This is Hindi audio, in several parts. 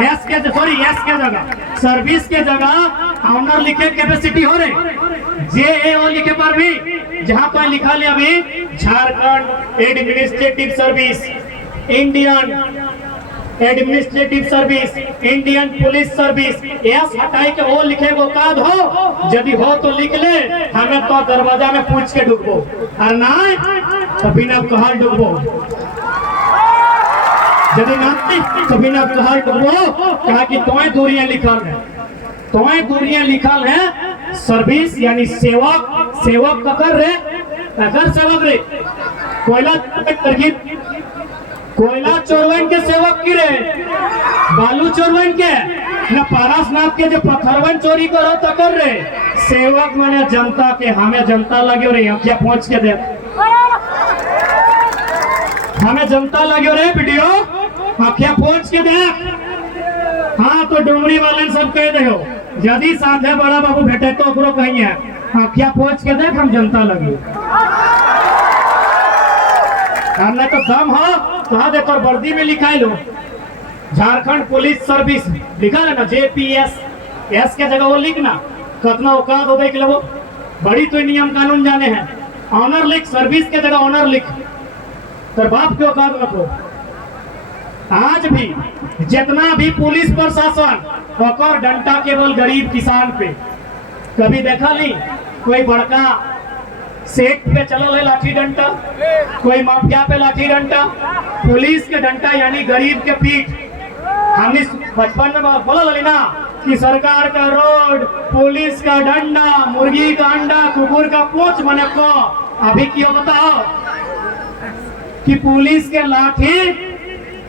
एस के जगह सर्विस के जगह ऑनर लिखे कैपेसिटी हो रहे जे ए ओ लिखे पर भी जहां पर लिखा ले अभी Jharkhand administrative service, Indian administrative service, Indian police service, S हटाई के ओ लिखे वो काद हो, यदि हो तो लिख ले, हमें तो दरवाजा में पूछ के ढुकबो और ना तो बिना कहल ढुकबो, यदि ना तो बिना कहल ढुकबो। कहा कि तोय दूरियां लिखल है, तोय दूरियां लिखल है सर्विस यानी सेवक, सेवक ककर रे ककर सेवक रे कोयला चोरवन के सेवक की रे, बालू चोरवन के न पारसनाथ के जो पत्थरवन चोरी करो तो कर रे सेवक माने जनता के, हमें जनता लगे रे अखिया पहुंच के दे, हमें जनता लगे रे वीडियो अखिया पहुंच के दे। हाँ तो डुमरी वाले सब कह दे हो यदि साधे बड़ा बाबू भेटे तो ओकरो कहिए अखिया पहुंच के देख हम जनता लगी, नहीं तो दम हो तो हाँ देखो वर्दी में लिखा लो झारखंड पुलिस सर्विस लिखा है ना JPS, एस के जगह वो लिखना कितना औकात हो देख लो, बड़ी तो नियम कानून जाने हैं। ऑनर लिख, सर्विस के जगह ऑनर लिख, तो बाप के औकात रखो। आज भी जितना भी पुलिस प्रशासन और डंटा केवल गरीब किसान पे, कभी देखा नहीं कोई बड़का सेठ पे चलो है लाठी डंटा, कोई माफिया पे लाठी डंटा, पुलिस के डंटा यानी गरीब के पीठ। हमने बचपन में बोला ना कि सरकार का रोड, पुलिस का डंडा, मुर्गी का अंडा, कुकुर का पूंछ मने को। अभी क्यों बताओ कि पुलिस के लाठी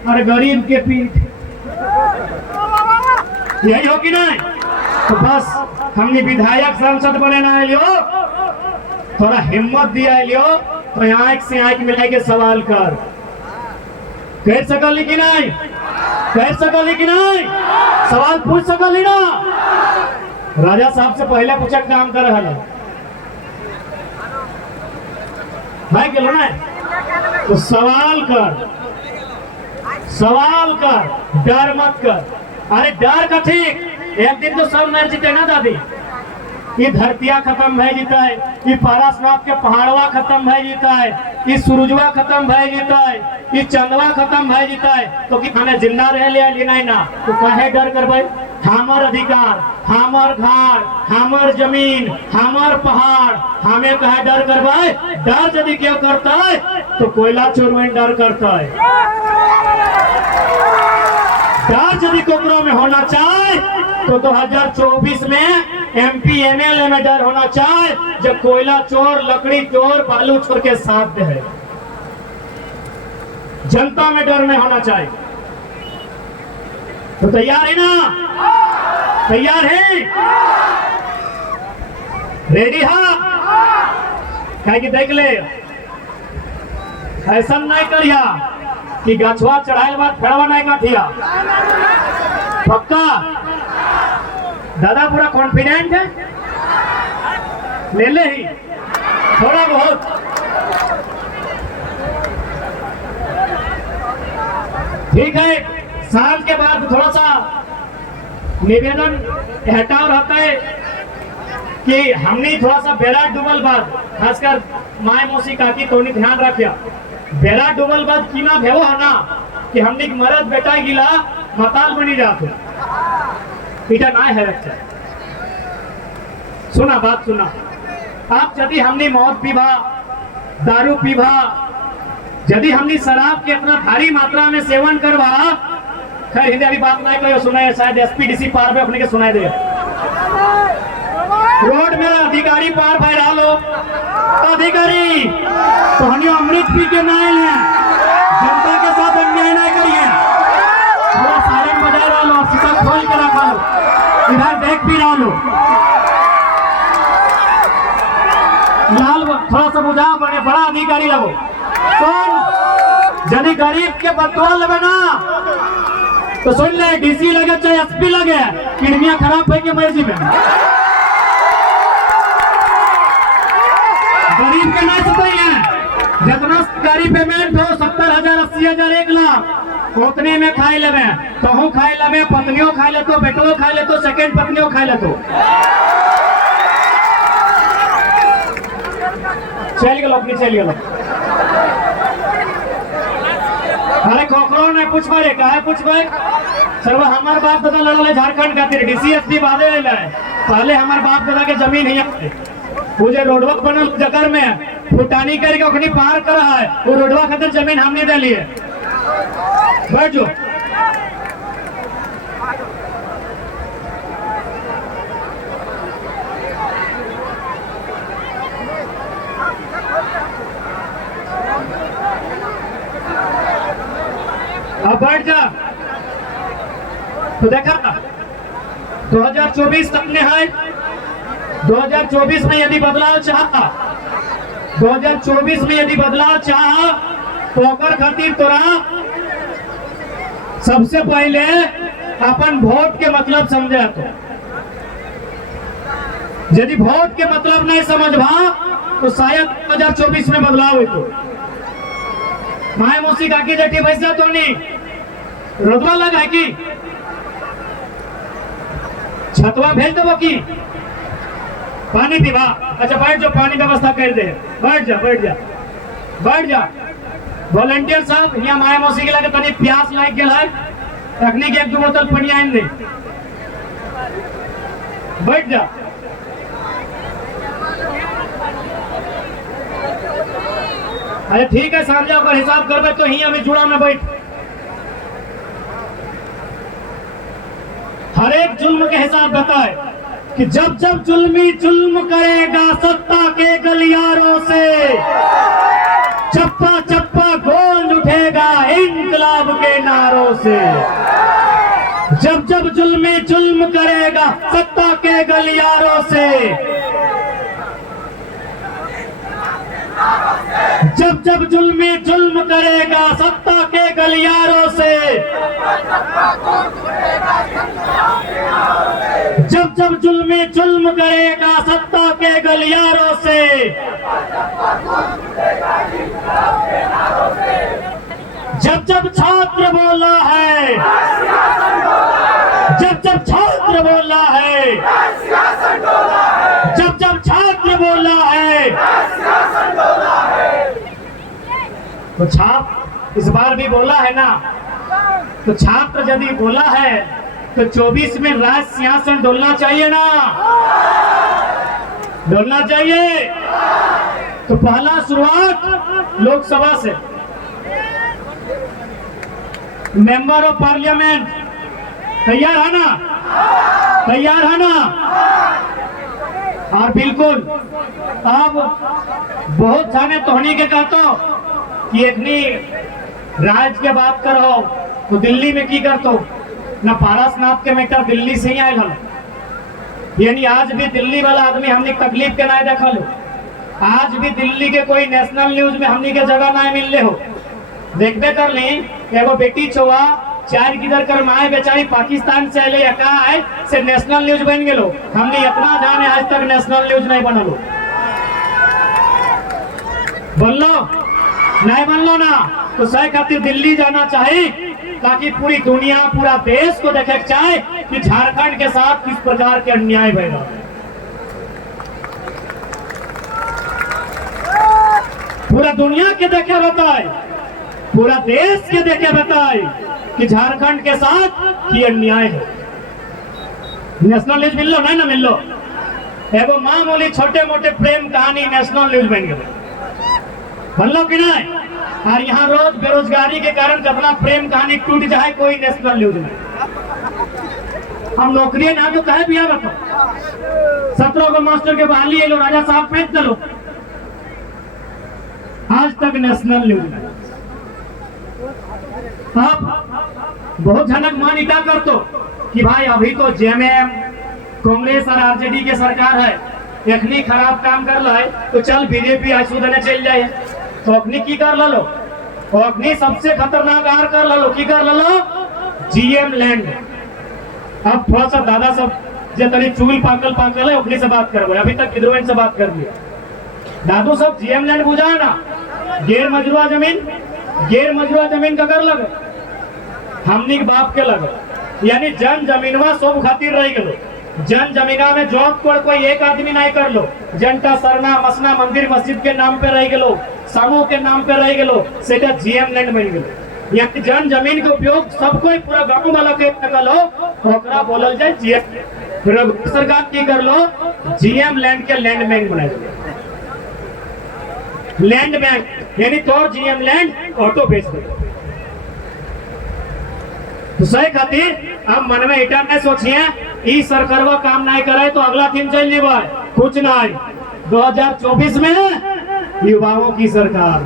और गरीब के पीठ, यही हो कि नहीं? तो बस हमने विधायक सांसद बने ना लियो, थोड़ा हिम्मत दिया लियो तो आंख से आंख मिला के सवाल कर सकल कि नहीं, कर सकल कि नहीं, सवाल पूछ सकल ना। राजा साहब से पहले पूछा काम कर रहा भाई के ना, तो सवाल कर, सवाल कर, डर मत कर। अरे डर का ठीक, एक दिन तो सब मर जीते ना दादी, ये धरतिया खत्म है जीता है, ये पारसनाथ के पहाड़वा खत्म है जीता है, ये सूरजवा खत्म है जीता है, ये चंदवा खत्म है जीता है, तो कि हमें जिंदा रह लिया लेना ही ना, तो काहे डर कर भाई? हमार अधिकार, हमार घर, हमार जमीन, हमार पहाड़, हमें कहे डर कर भाई? डर यदि क्यों करता है तो कोयला चोरवन डर करता है। डर यदि कोकरों में होना चाहे तो 2024 में MP MLA में डर होना चाहे, जब कोयला चोर, लकड़ी चोर, बालू चोर के साथ है, जनता में डर नहीं होना चाहिए। तो तैयार है ना? तैयार है? रेडी हा? कहे कि देख ले, ऐसा नहीं करिया कि गछवा चढ़ाए बाद फेड़वा नहीं काटिया, पक्का? दादा पूरा कॉन्फिडेंट है? ले ले ही थोड़ा बहुत। ठीक है, शाम के बाद थोड़ा सा निवेदन हटाव रहता है कि हमने थोड़ा सा बेरा डूबल बाद, खासकर माए मौसी काकी तो ध्यान रखिया, बेरा डूबल बाद की ना भेवो है ना कि हमने मरद बेटा गिला मताल बनी जाते, इटा ना है रखा। सुना बात सुना, आप यदि हमने मौत पीवा, दारू पीवा, यदि हमने शराब के इतना भारी मात्रा में सेवन करवा, खैर हिंदी अभी बात नहीं करो, सुनाए शायद SPDC पार पे अपने के सुनाई दे, रोड में अधिकारी पार भाई रहा लो, अधिकारी तो हमें अमृत पी के ना ले, जनता के साथ अन्याय नहीं करिए, थोड़ा सायरन बजा रहा लो, शीशा खोल के रखा लो, इधर देख भी रहा लो, लाल थोड़ा सा बुझा बने, बड़ा अधिकारी लगो। यदि गरीब के बदुआ लगे ना तो सुन ले, DC लगे चाहे SP लगे, किडनियां खराब है कि मर्जी में, गरीब के नहीं सताइए। जितना सरकारी पेमेंट हो 70,000, 80,000, 1 लाख, उतने में खाई लेवे, तहू खाई लेवे, पत्नियों खाई ले तो, बेटो खाई ले तो, सेकंड पत्नियों खाई ले तो। चल गलो अपनी चल गलो। अरे खोखरो ने पूछबे रे, काहे पूछबे? सर्व हमार बाप दादा लड़ल झारखंड खातिर, डीसीएसपी बादे ले पहले हमार बाप दादा के जमीन है, वो जो रोडवा बनल जकर में फुटानी करके ओखनी पार कर रहा है, वो रोडवा खातिर जमीन हमने दे लिए। बैठ जो। अब बैठ जा। तो देखा 2024 तक ने है, 2024 में यदि बदलाव चाहा, 2024 में यदि बदलाव चाहा पोकर खातिर तोरा सबसे पहले अपन वोट के मतलब समझे। तो यदि वोट के मतलब नहीं समझबा तो शायद 2024 में बदलाव हो। तो माए मौसी काकी जटी पैसा तो नहीं रोदवा लगा है कि छतवा भेज देवो की पानी पीवा। अच्छा बैठ जो, पानी व्यवस्था कर दे। बैठ जा बैठ जा बैठ जा। वॉलंटियर साहब यहाँ माया मौसी के लगे तनी प्यास लाग गया है, रखने की 1-2 बोतल पानी आइन दे। बैठ जा। अरे ठीक है सामने पर हिसाब करबे तो ही हमें जुड़ा में बैठ। हर एक जुल्म के हिसाब बताए कि जब जब जुल्मी जुल्म करेगा सत्ता के गलियारों से, चप्पा चप्पा गूंज उठेगा इनकलाब के नारों से। जब जब जुल्मी जुल्म करेगा सत्ता के गलियारों से, जब जब जुल्मी जुल्म करेगा सत्ता के गलियारों से, जब जब जुल्मी जुल्म करेगा सत्ता के गलियारों से, जब जब छात्र बोला है, जब जब छात्र बोला है, जब जब छात्र बोला है, तो छाप इस बार भी बोला है ना। तो छात्र यदि बोला है तो 24 में राज सिंहासन डोलना चाहिए ना, डोलना चाहिए। तो पहला शुरुआत लोकसभा से, मेंबर ऑफ पार्लियामेंट तैयार है ना, तैयार है ना। और बिल्कुल अब बहुत सारे तोहनी के कहते कि इतनी राज के बात करो तो दिल्ली में की करतो ना, पारसनाथ के बेटा दिल्ली से ही आयल हम, यानी आज भी दिल्ली वाला आदमी हमने तकलीफ के ना देखा लो। आज भी दिल्ली के कोई नेशनल न्यूज में हमने के जगह ना मिलले हो। देखबे कर ली एगो बेटी छुआ 4 किधर कर माए बेचारी पाकिस्तान से अले का है से नेशनल न्यूज बन गेलो। हमने इतना जाने आज तक नेशनल न्यूज नहीं बनलो। बनलो नहीं बनलो ना तो सही खातिर दिल्ली जाना चाहिए ताकि पूरी दुनिया पूरा देश को देखे चाहे कि झारखंड के साथ किस प्रकार के अन्याय भय रहा। पूरा दुनिया के देखे बताए, पूरा देश के देखे बताए कि झारखंड के साथ की अन्याय है। नेशनल न्यूज मिल लो नहीं ना मिल लो, एगो मामूली छोटे मोटे प्रेम कहानी नेशनल न्यूज बन गए, बन लो कि नहीं। और यहाँ रोज बेरोजगारी के कारण अपना प्रेम कहानी टूट जाए कोई नेशनल न्यूज में। हम नौकरी ना तो कहे भी बताओ 17 को मास्टर के बहाली लो राजा साहब पेश चलो, आज तक नेशनल न्यूज में। अब बहुत झनक मान्यता कर तो कि भाई अभी तो जेएमएम कांग्रेस और आरजेडी के सरकार है, एखनी खराब काम कर रहा है तो चल बीजेपी आशुदने चल जाए। तो अपनी की कर लो, अपनी सबसे खतरनाक आर कर लो, की कर लो जीएम लैंड। अब थोड़ा सा दादा सब जे तनी चूल पाकल पाकल है अपनी से बात करबो, अभी तक किधर से बात कर लिया। दादू सब जीएम लैंड बुझा ना, गैर मजरूआ जमीन का कर लगे हमनी के बाप के लगे, यानी जन जमीनवा सब खातिर रह गलो। जन जमीना में जॉब कोई एक आदमी नहीं कर लो, जनता सरना मसना मंदिर मस्जिद के नाम पे रह गलो, समूह के नाम पे रह गलो, सेटा जीएम लैंड बन गलो। यानी जन जमीन के उपयोग सब कोई पूरा गांव वाला के करो, ओकरा बोलल जाए जीएम। फिर सरकार की कर लो, जीएम लैंड के लैंड बैंक बना दो। लैंड बैंक यानी तोर जीएम लैंड ऑटो बेच दो। तो सही खातिर अब मन में इटा नहीं सोचिए ई सरकारवा काम नहीं करे तो अगला दिन चल लेवा कुछ नहीं। 2024 में युवाओं की सरकार।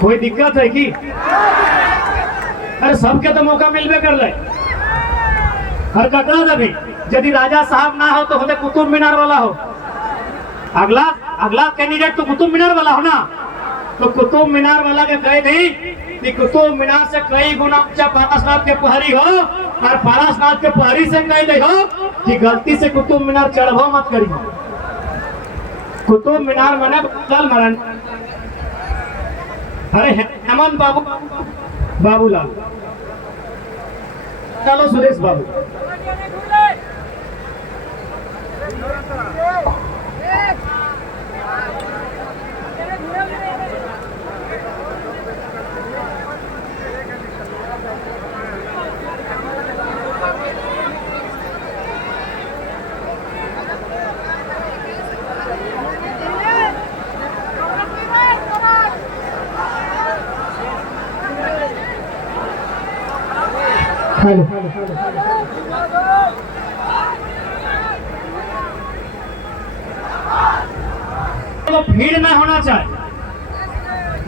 कोई दिक्कत है कि? अरे सबके तो मौका मिलबे कर ले। हर ककड़ा भी यदि राजा साहब ना हो तो होते कुतुब मीनार वाला हो। अगला कैंडिडेट तो कुतुब मीनार वाला हो ना, तो कुतुब मीनार वाला के कहे नहीं कि कुतुब मीनार से कई गुना ऊंचा पारसनाथ के पहाड़ी हो, और पारसनाथ के पहाड़ी से कह दे हो कि गलती से कुतुब मीनार चढ़ो मत करिए। कुतुब मीनार मने कल मरण। अरे हेमंत बाबूलाल, चलो सुरेश बाबू। हेलो तो भीड़ में होना चाहिए।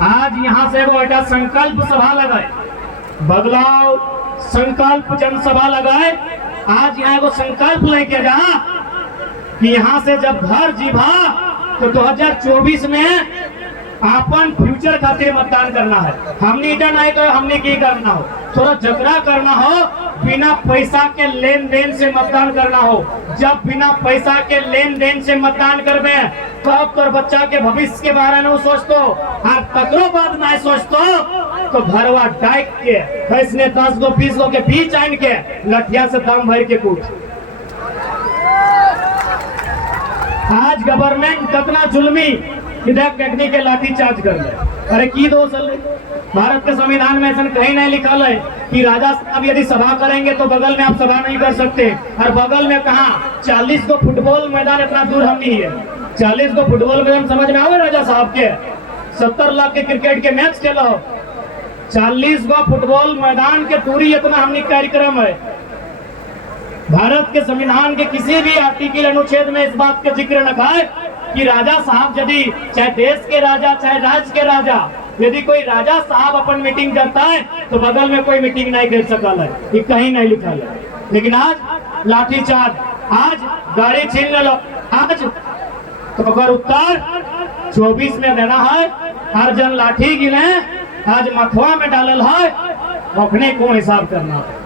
आज यहाँ से वो एक संकल्प सभा लगाए, बदलाव संकल्प जनसभा लगाए। आज यहाँ वो संकल्प लेके जा कि यहाँ से जब घर जीभा तो 2024 में अपन फ्यूचर खातिर मतदान करना है। हमने इधर नहीं तो हमने की करना हो, थोड़ा झगड़ा करना हो, बिना पैसा के लेन देन से मतदान करना हो। जब बिना पैसा के लेन देन से मतदान करबे तब तो बच्चा के भविष्य के बारे में सोचतो, और तकरो बाद नहीं सोचतो तो घरवा डाक के फैसने 10 गो 20 गो के बीच आन के लठिया से दम भर के कूट। आज गवर्नमेंट कितना जुल्मी विधायक व्यक्ति के लाठी चार्ज कर ले। अरे की दोष है? भारत के संविधान में ऐसा कहीं नहीं लिखा है कि राजा साहब यदि सभा करेंगे तो बगल में आप सभा नहीं कर सकते। और बगल में कहा 40 को फुटबॉल मैदान इतना दूर हम नहीं है। 40 को फुटबॉल मैदान समझ में आवे राजा साहब के? 70 लाख के क्रिकेट के मैच खेलो, 40 को फुटबॉल मैदान के दूरी इतना हमने कार्यक्रम है। भारत के संविधान के किसी भी आर्टिकल अनुच्छेद में इस बात का जिक्र न है कि राजा साहब यदि चाहे देश के राजा चाहे राज्य के राजा, यदि कोई राजा साहब अपन मीटिंग करता है तो बगल में कोई मीटिंग नहीं कर सकल है, ये कहीं नहीं लिखा है। लेकिन आज लाठी चार्ज, आज गाड़ी छीन लो, आज तो अगर उत्तर 24 में देना है, हर जन लाठी गिने आज मथुआ में डालल है, अपने को हिसाब करना है।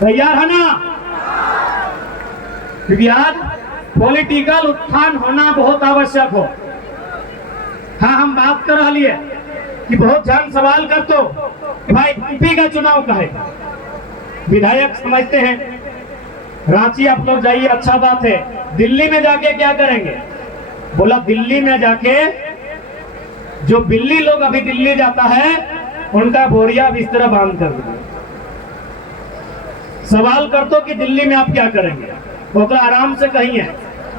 तैयार है ना? क्योंकि आज पॉलिटिकल उत्थान होना बहुत आवश्यक हो। हाँ, हम बात कर रही है कि बहुत जन सवाल कर तो भाई एमपी का चुनाव का है, विधायक समझते हैं रांची आप लोग जाइए, अच्छा बात है। दिल्ली में जाके क्या करेंगे? बोला दिल्ली में जाके जो बिल्ली लोग अभी दिल्ली जाता है उनका बोरिया बिस्तर बांध कर दिया। सवाल कर तो कि दिल्ली में आप क्या करेंगे? वो आराम से कहिए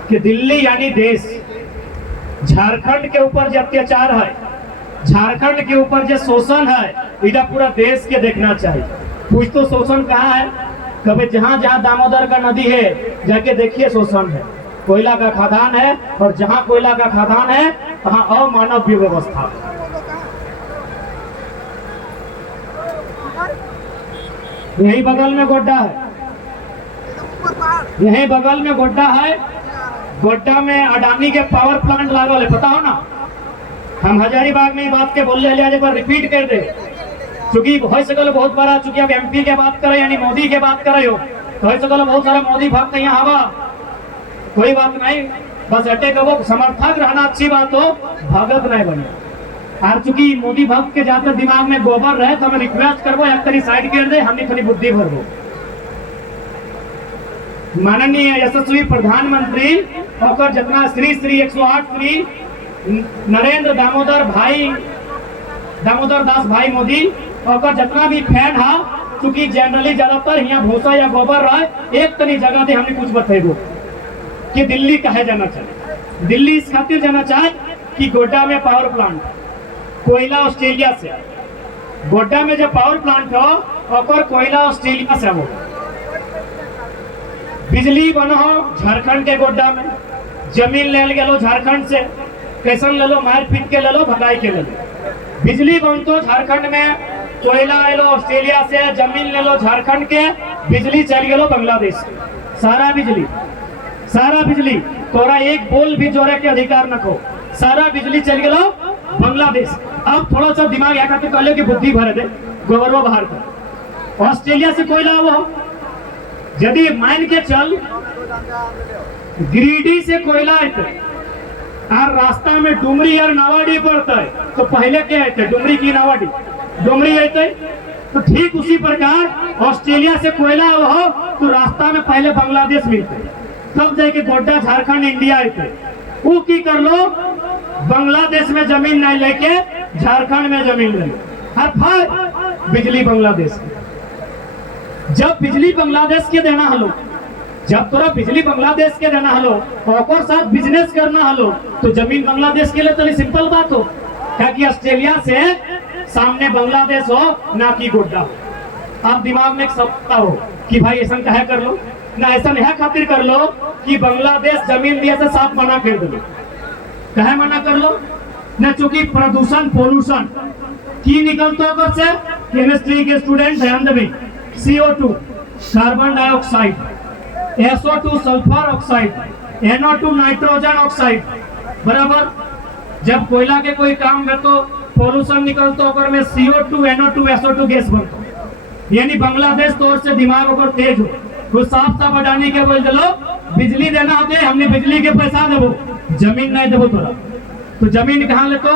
कि दिल्ली यानी देश, झारखंड के ऊपर जो अत्याचार है, झारखंड के ऊपर जो शोषण है, इधर पूरा देश के देखना चाहिए। कुछ तो शोषण कहाँ है? कभी जहाँ जहाँ दामोदर का नदी है जाके देखिए शोषण है, कोयला का खदान है, और जहाँ कोयला का खदान है वहाँ अमानवीय व्यवस्था। यही बगल में गोड्डा है, यही बगल में गोड्डा है। गोड्डा में अडानी के पावर प्लांट लागल है, पता हो ना? हम हजारीबाग में बात के बोल रहे एक बार रिपीट कर दे, चूंकि हो सकल बहुत बड़ा, चूंकि आप एमपी के बात करे यानी मोदी के बात करे हो, तो हो सकल बहुत सारा मोदी भक्त यहाँ हवा, कोई बात नहीं। बस अटे का वो समर्थक रहना अच्छी बात हो, भगत नहीं बने। और चूंकि मोदी भक्त के ज्यादा दिमाग में गोबर रहे तो हमें रिक्वेस्ट करबो एक तरी साइड कर दे, हमने थोड़ी बुद्धि भरबो। माननीय यशस्वी प्रधानमंत्री और जितना श्री श्री 108 श्री नरेंद्र दामोदर दास भाई मोदी और जितना भी फैन है, चूंकि जनरली ज्यादातर यहाँ भूसा या गोबर रहे, एक तनी जगह दे हमने कुछ बतेबो कि दिल्ली कहे जाना चाहिए। दिल्ली इस खातिर जाना चाहे कि गोड्डा में पावर प्लांट कोयला ऑस्ट्रेलिया से, गोड्डा में जो पावर प्लांट हो और कोयला ऑस्ट्रेलिया से हो, बिजली बनो झारखंड के गोड्डा में, जमीन ले लो झारखंड से, कैसन ले लो, मार पीट के ले लो, भगाई के ले लो। बिजली बनतो झारखंड में, कोयला ले लो ऑस्ट्रेलिया से, जमीन ले लो झारखंड के, बिजली चल गलो बांग्लादेश। सारा बिजली तोरा एक बोल भी जोरे के अधिकार न को, सारा बिजली चल गलो बांग्लादेश। अब थोड़ा सा दिमाग यहाँ करके कहले कि बुद्धि भर दे, गोबरवा बाहर कर। ऑस्ट्रेलिया से कोयला वो यदि मान के चल गिरिडीह से कोयला आते और रास्ता में डुमरी और नावाडी पड़ता है, तो पहले क्या आते? डुमरी की नावाडी, डुमरी आते। तो ठीक उसी प्रकार ऑस्ट्रेलिया से कोयला हो तो रास्ता में पहले बांग्लादेश मिलते, तब जाके गोड्डा झारखंड इंडिया आते। वो की कर लो, बांग्लादेश में जमीन नहीं लेके झारखंड में जमीन ले, और फिर बिजली बांग्लादेश। जब बिजली बांग्लादेश के देना हलो, जब तोरा बिजली बांग्लादेश के देना हलो और साथ बिजनेस करना हलो, तो जमीन बांग्लादेश के लिए तो सिंपल बात हो, क्या कि ऑस्ट्रेलिया से सामने बांग्लादेश हो ना कि गोड्डा। आप दिमाग में एक सपना हो कि भाई ऐसा कहे कर लो ना, ऐसा नहीं खातिर कर लो कि बांग्लादेश जमीन दिया से साफ मना कर दो। कहे मना कर लो ना, चूंकि प्रदूषण पोल्यूशन की निकलता कर से, केमिस्ट्री के स्टूडेंट ध्यान देवे, CO2 carbon dioxide, SO2 sulphur oxide, NO2 nitrogen oxide, बराबर। जब कोयला के कोई काम में तो पोल्यूशन निकलता ओकर में CO2 NO2 SO2 गैस बनता, यानी बांग्लादेश तौर से दिमाग ओकर तेज हो, तो साफ साफ बढ़ाने के बोल चलो बिजली देना होते, हमने बिजली के पैसा देबो, जमीन नहीं देबो तोरा। तो जमीन कहाँ ले? तो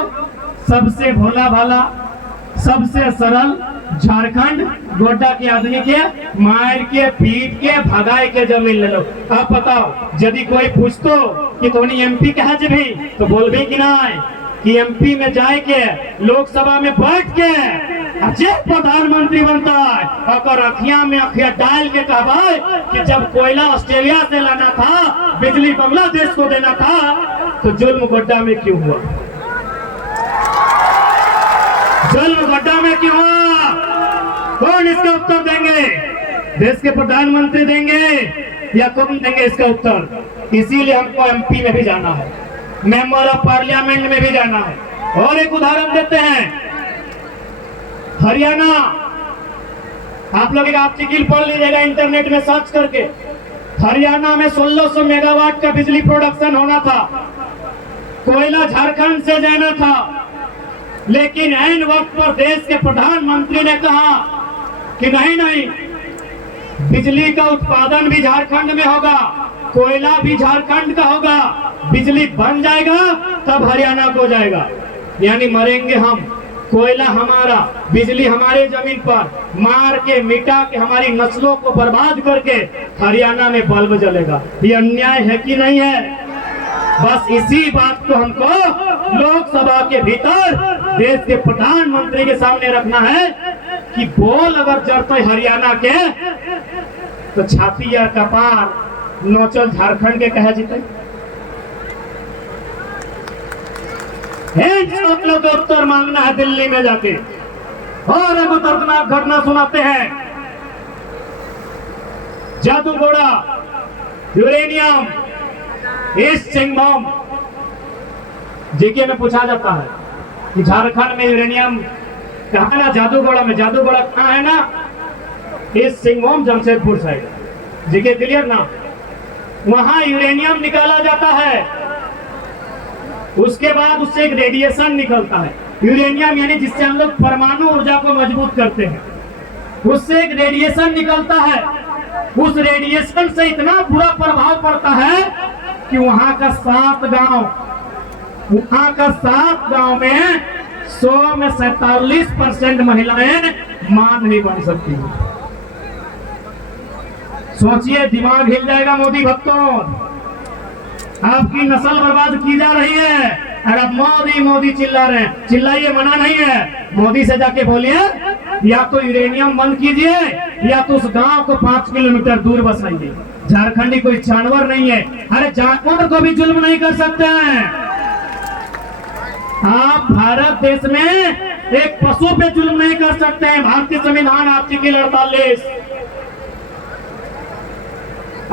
सबसे भोला भाला, सबसे सरल झारखंड गोड्डा के आदमी के मार के पीट के भगाए के जमीन ले लो। अब बताओ यदि कोई पूछतो कि तोनी MP कहा भी, तो बोलबे कि नहीं कि MP में जाए के लोकसभा में बैठ के अजय प्रधानमंत्री बनता है और अखियां में अखियां डाल के कहबा कि जब कोयला ऑस्ट्रेलिया से लाना था, बिजली बांग्लादेश को देना था, तो जुल्म गोड्डा में क्यों हुआ? जुल्म गोड्डा में क्यों हुआ? कौन इसका उत्तर देंगे? देश के प्रधानमंत्री देंगे या कौन देंगे इसका उत्तर? इसीलिए हमको MP में भी जाना है, मेंबर ऑफ पार्लियामेंट में भी जाना है। और एक उदाहरण देते हैं, हरियाणा, आप लोग एक आर्टिकल पढ़ लीजिएगा इंटरनेट में सर्च करके। हरियाणा में 1600 मेगावाट का बिजली प्रोडक्शन होना था, कोयला झारखंड से जाना था, लेकिन ऐन वक्त पर देश के प्रधानमंत्री ने कहा कि नहीं, बिजली का उत्पादन भी झारखंड में होगा, कोयला भी झारखंड का होगा, बिजली बन जाएगा तब हरियाणा को जाएगा, यानी मरेंगे हम, कोयला हमारा, बिजली हमारे जमीन पर, मार के मिटा के हमारी नस्लों को बर्बाद करके हरियाणा में बल्ब जलेगा। ये अन्याय है कि नहीं है? बस इसी बात को हमको लोकसभा के भीतर देश के प्रधानमंत्री के सामने रखना है कि बोल अगर जरते हरियाणा के तो छाती या कपार नोचल झारखंड के कहे जीते। लोग उत्तर मांगना है दिल्ली में जाके। और एक दर्दनाक घटना सुनाते हैं, Jaduguda uranium east Singhbhum GK में पूछा जाता है कि झारखंड में यूरेनियम कहाँ ना, जादूगोड़ा में। जादूगोड़ा कहाँ है ना? East Singhbhum Jamshedpur side, GK clear ना? वहां यूरेनियम निकाला जाता है, उसके बाद उससे एक रेडिएशन निकलता है, यूरेनियम यानी जिससे हम लोग परमाणु ऊर्जा को मजबूत करते हैं, उससे एक रेडिएशन निकलता है। उस रेडिएशन से इतना बुरा प्रभाव पड़ता है कि वहां का 7 गांव में 100 में 47% महिलाएं मां नहीं बन सकती। सोचिए, दिमाग हिल जाएगा मोदी भक्तों। आपकी नस्ल बर्बाद की जा रही है और अब मोदी मोदी चिल्ला रहे हैं। चिल्लाइए, मना नहीं है। मोदी से जाके बोलिए या तो यूरेनियम बंद कीजिए या तो उस गांव को 5 किलोमीटर दूर बसाइए। झारखंडी कोई जानवर नहीं है। अरे जानवर को भी जुल्म नहीं कर सकते हैं आप। भारत देश में एक पशु पे जुल्म नहीं कर सकते हैं। भारतीय संविधान आर्टिकल 48,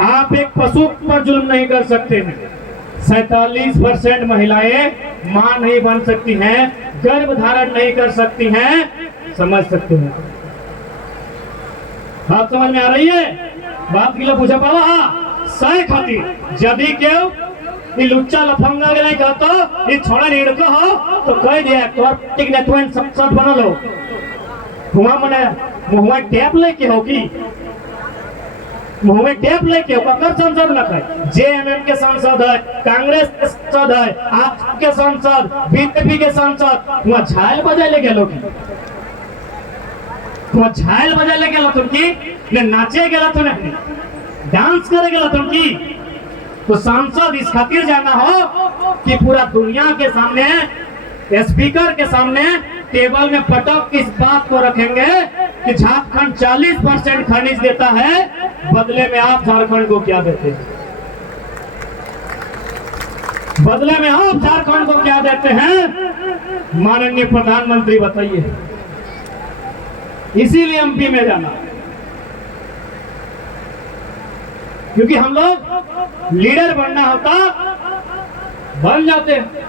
आप एक पशु पर जुल्म नहीं कर सकते हैं। 47% महिलाएं मां नहीं बन सकती हैं, गर्भ धारण नहीं कर सकती हैं। समझ सकते हैं? बात समझ में आ रही है? बात के लिए पूछा पावा। हाँ, सही खातिर जदि क्यों ये लुच्चा लफंगा के नहीं कहतो, ये छोड़ा नीड़ को हो तो कह दिया तोर टिक नेटवर्क सब बना लो। हुआ मने मुंह टेप लेके होगी, मुंह में टेप लेके होकर संसद न है। जेएमएम के सांसद है, कांग्रेस के सांसद है, आप के सांसद, बीजेपी के सांसद, वहाँ झाल बजा ले गेलो की, वहाँ झाल बजा ले गेलो तुम की, ने नाचे गेला तुम ने, डांस करे गेला तुम की। तो सांसद इस खातिर जाना हो कि पूरा दुनिया के सामने, स्पीकर के सामने टेबल में पटक इस बात को रखेंगे कि झारखंड 40% खनिज देता है, बदले में आप झारखंड को क्या देते हैं? बदले में आप झारखंड को क्या देते हैं? माननीय प्रधानमंत्री बताइए। इसीलिए एमपी में जाना, क्योंकि हम लोग लीडर बनना होता बन जाते हैं।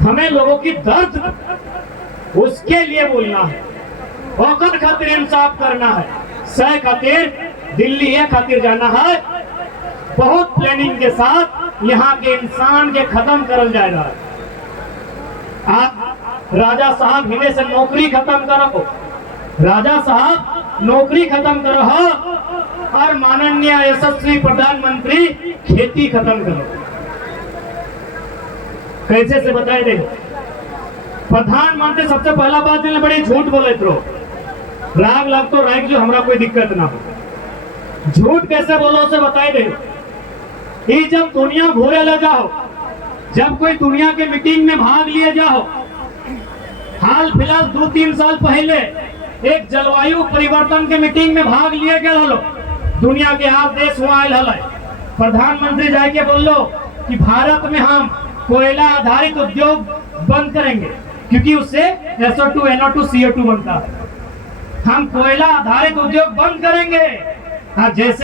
हमें लोगों की दर्द उसके लिए बोलना है, और खातिर इंसाफ करना है। सह खातिर दिल्ली है खातिर जाना है, बहुत प्लानिंग के साथ यहाँ के इंसान के खत्म करल जाएगा। आप राजा साहब हिने से नौकरी खत्म करो, राजा साहब नौकरी खत्म करो, और माननीय यशस्वी प्रधानमंत्री खेती खत्म करो। कैसे से बताए दे? प्रधानमंत्री सबसे पहला बात इन्हें बड़ी झूठ बोले तो राग लग तो राग जो हमरा कोई दिक्कत ना हो। झूठ कैसे बोलो उसे बताए दे। ये जब दुनिया घूरे ले जाओ, जब कोई दुनिया के मीटिंग में भाग लिए जाओ, हाल फिलहाल 2-3 साल पहले एक जलवायु परिवर्तन के मीटिंग में भाग लिए गए हलो, दुनिया के आप देश हुआ आयल है। प्रधानमंत्री जाके बोल लो कि भारत में हम कोयला आधारित उद्योग बंद करेंगे, क्योंकि उससे SO2 NO2 CO2 बनता है। हम कोयला आधारित उद्योग बंद करेंगे। हाँ, जैसे